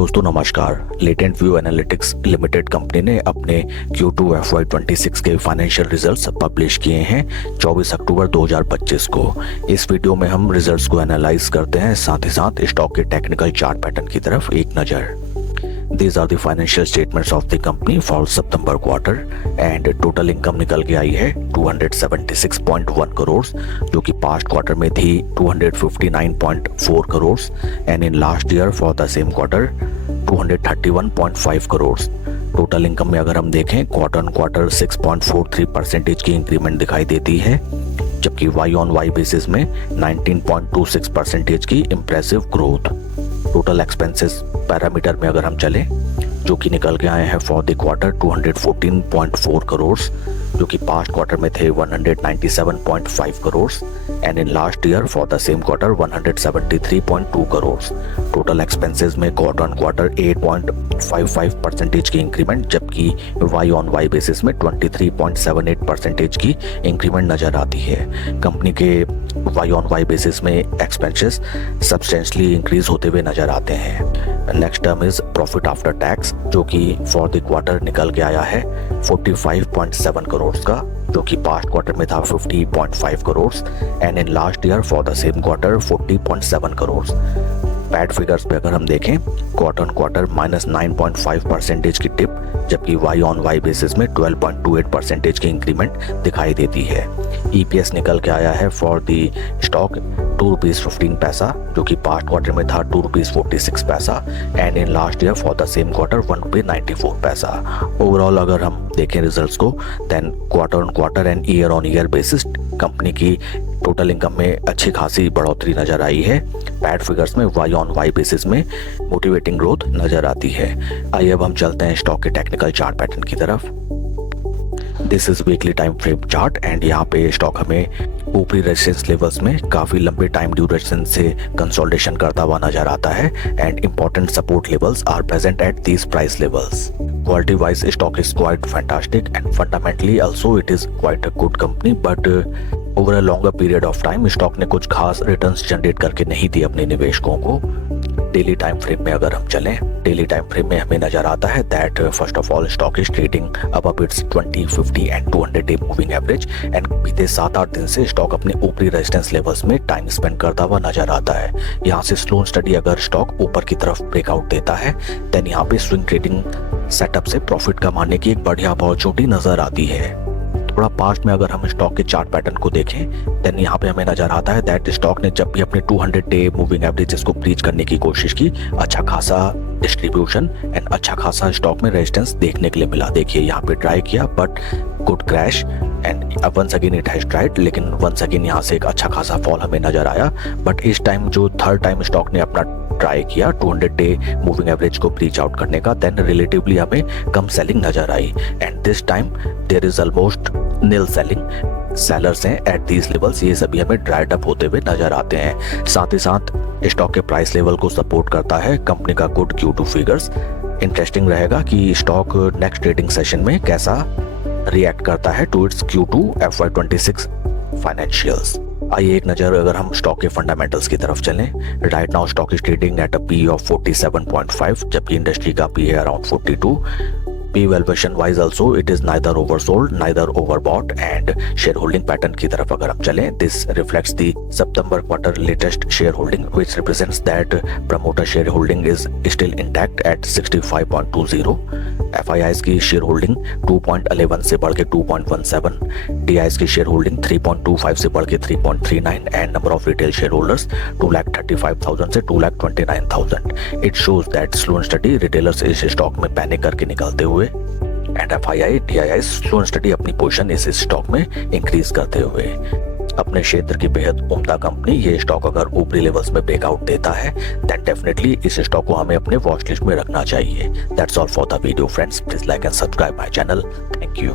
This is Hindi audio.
दोस्तों नमस्कार। Latent view analytics limited company ने अपने Q2 FY26 के फाइनेंशियल रिजल्ट्स पब्लिश किए हैं 24 अक्टूबर 2025 को। इस वीडियो में हम रिजल्ट्स को एनालाइज करते हैं, साथ ही साथ स्टॉक के टेक्निकल चार्ट पैटर्न की तरफ एक नज़र। These are the financial statements of the company for September quarter and total income निकल के आई है 276.1 करोड़, जो कि पास्ट क्वार्टर में थी 259.4 crore and in last year for the same quarter 231.5 crore. Total income में अगर हम देखें क्वार्टर ऑन क्वार्टर 6.43% की इंक्रीमेंट दिखाई देती है, जबकि वाई ऑन वाई बेसिस में 19.26% की impressive growth. Total expenses parameter में अगर हम चलें, जो कि निकल के आए हैं फॉर द क्वार्टर 214.4 करोड़, जो कि पास्ट क्वार्टर में थे 197.5 crore and in last year for the same quarter 173.2 crore. Total expenses में क्वार्टर ऑन क्वार्टर 8.55% की इंक्रीमेंट, जबकि वाई ऑन वाई बेसिस में 23.78% की इंक्रीमेंट नजर आती है। कंपनी के वाई ऑन वाई बेसिस में एक्सपेंसेस सब्सटेंशियली इंक्रीज होते हुए नजर आते हैं। Next term is profit after tax, जो कि फॉर द क्वार्टर निकल के आया है 45.7 करोड़ का, जो कि पास्ट क्वार्टर में था 50.5 crore and in last year for the same quarter 40.7 crore. Pad figures पे अगर हम देखें, क्वार्टर ऑन क्वार्टर -9.5% की टिप, जबकि वाई ऑन वाई बेसिस में 12.28% की इंक्रीमेंट दिखाई देती है। EPS निकल के आया है फॉर दी स्टॉक ₹2.15, जो कि पास्ट क्वार्टर में था ₹2.46 and in last year for the same quarter ₹1.94। Overall अगर हम देखें रिजल्ट्स को, then quarter on quarter and year on year basis company की टोटल इनकम में अच्छी खासी बढ़ोतरी नजर आई है। पैड फिगर्स में वाई ऑन वाई बेसिस में मोटिवेटिंग ग्रोथ नजर आती है। आइए अब हम चलते हैं स्टॉक के टेक्निकल चार्ट पैटर्न की तरफ। This is weekly time frame chart and यहाँ पे स्टॉक हमें ऊपरी रेजिस्टेंस लेवल्स में काफी लंबे टाइम ड्यूरेशन से कंसोलिडेशन करता हुआ नजर आता है and important support levels are present at these price levels. Quality wise stock is quite fantastic and fundamentally also it is quite a good company, but over a longer period of time stock ने कुछ खास रिटर्न्स जनरेट करके नहीं दी अपने निवेशकों को। डेली टाइम फ्रेम में अगर हम चलें, डेली टाइम फ्रेम में हमें नजर आता है that first of all stock is trading above it's 20, 50 and 200 day moving average and बीते 7-8 दिन से स्टॉक अपने ऊपरी रेजिस्टेंस लेवल्स में टाइम स्पेंड करता हुआ नजर आता है। यहाँ से स्लो स्टडी अगर स्टॉक ऊपर की तरफ ब्रेकआउट देता है, देन यहाँ पे स्विंग ट्रेडिंग सेटअप से प्रॉफिट कमाने की एक बढ़िया अपॉर्चुनिटी नजर आती है। थोड़ा पास्ट में अगर हम स्टॉक के चार्ट पैटर्न को देखें, देन यहाँ पे हमें नजर आता है दैट स्टॉक ने जब भी अपने 200 डे मूविंग एवरेजेस को ब्रीच करने की कोशिश की, अच्छा खासा डिस्ट्रीब्यूशन एंड अच्छा खासा स्टॉक में रेजिस्टेंस देखने के लिए मिला। देखिए यहाँ पे ट्राई किया but good crash and once again it has tried, लेकिन वंस अगेन यहाँ से एक अच्छा खासा फॉल हमें नजर आया। बट इस टाइम जो थर्ड टाइम स्टॉक ने अपना ट्राई किया 200 डे मूविंग एवरेज को ब्रीच आउट करने का, देन रिलेटिवली हमें कम सेलिंग नजर आई and this time there is almost nil selling. Sellers हैं एट दीज लेवल्स, ये सभी हमें ड्राइड अप होते हुए नजर आते हैं। साथ ही साथ स्टॉक के प्राइस लेवल को सपोर्ट करता है कंपनी का गुड Q2 फिगर्स। इंटरेस्टिंग रहेगा कि स्टॉक नेक्स्ट ट्रेडिंग सेशन में कैसा रिएक्ट करता है to it's Q2 FY26 financials. आइए एक नज़र अगर हम स्टॉक के फंडामेंटल्स की तरफ चलें। Right now stock is trading at a P of 47.5, जबकि इंडस्ट्री का पी है around 42। P valuation wise also it is neither oversold neither overbought and shareholding pattern की तरफ अगर हम चलें, this reflects the September quarter latest shareholding which represents that promoter shareholding is still intact at 65.20। FIIs की शेयर होल्डिंग 2.11 से बढ़ के 2.17, DIs की शेयर होल्डिंग 3.25 से बढ़ के 3.39 and number of retail share holders 2,35,000 से 2,29,000। It shows that slow study retailers इस स्टॉक में पैनिक करके निकलते हुए and FII DII slow study अपनी पोजीशन इस स्टॉक में इंक्रीज करते हुए। अपने क्षेत्र की बेहद उम्दा कंपनी, ये स्टॉक अगर ऊपरी लेवल्स में ब्रेकआउट देता है, देन डेफिनेटली इस स्टॉक को हमें अपने वॉच लिस्ट में रखना चाहिए। That's all for the video friends, please like and subscribe my channel. Thank you.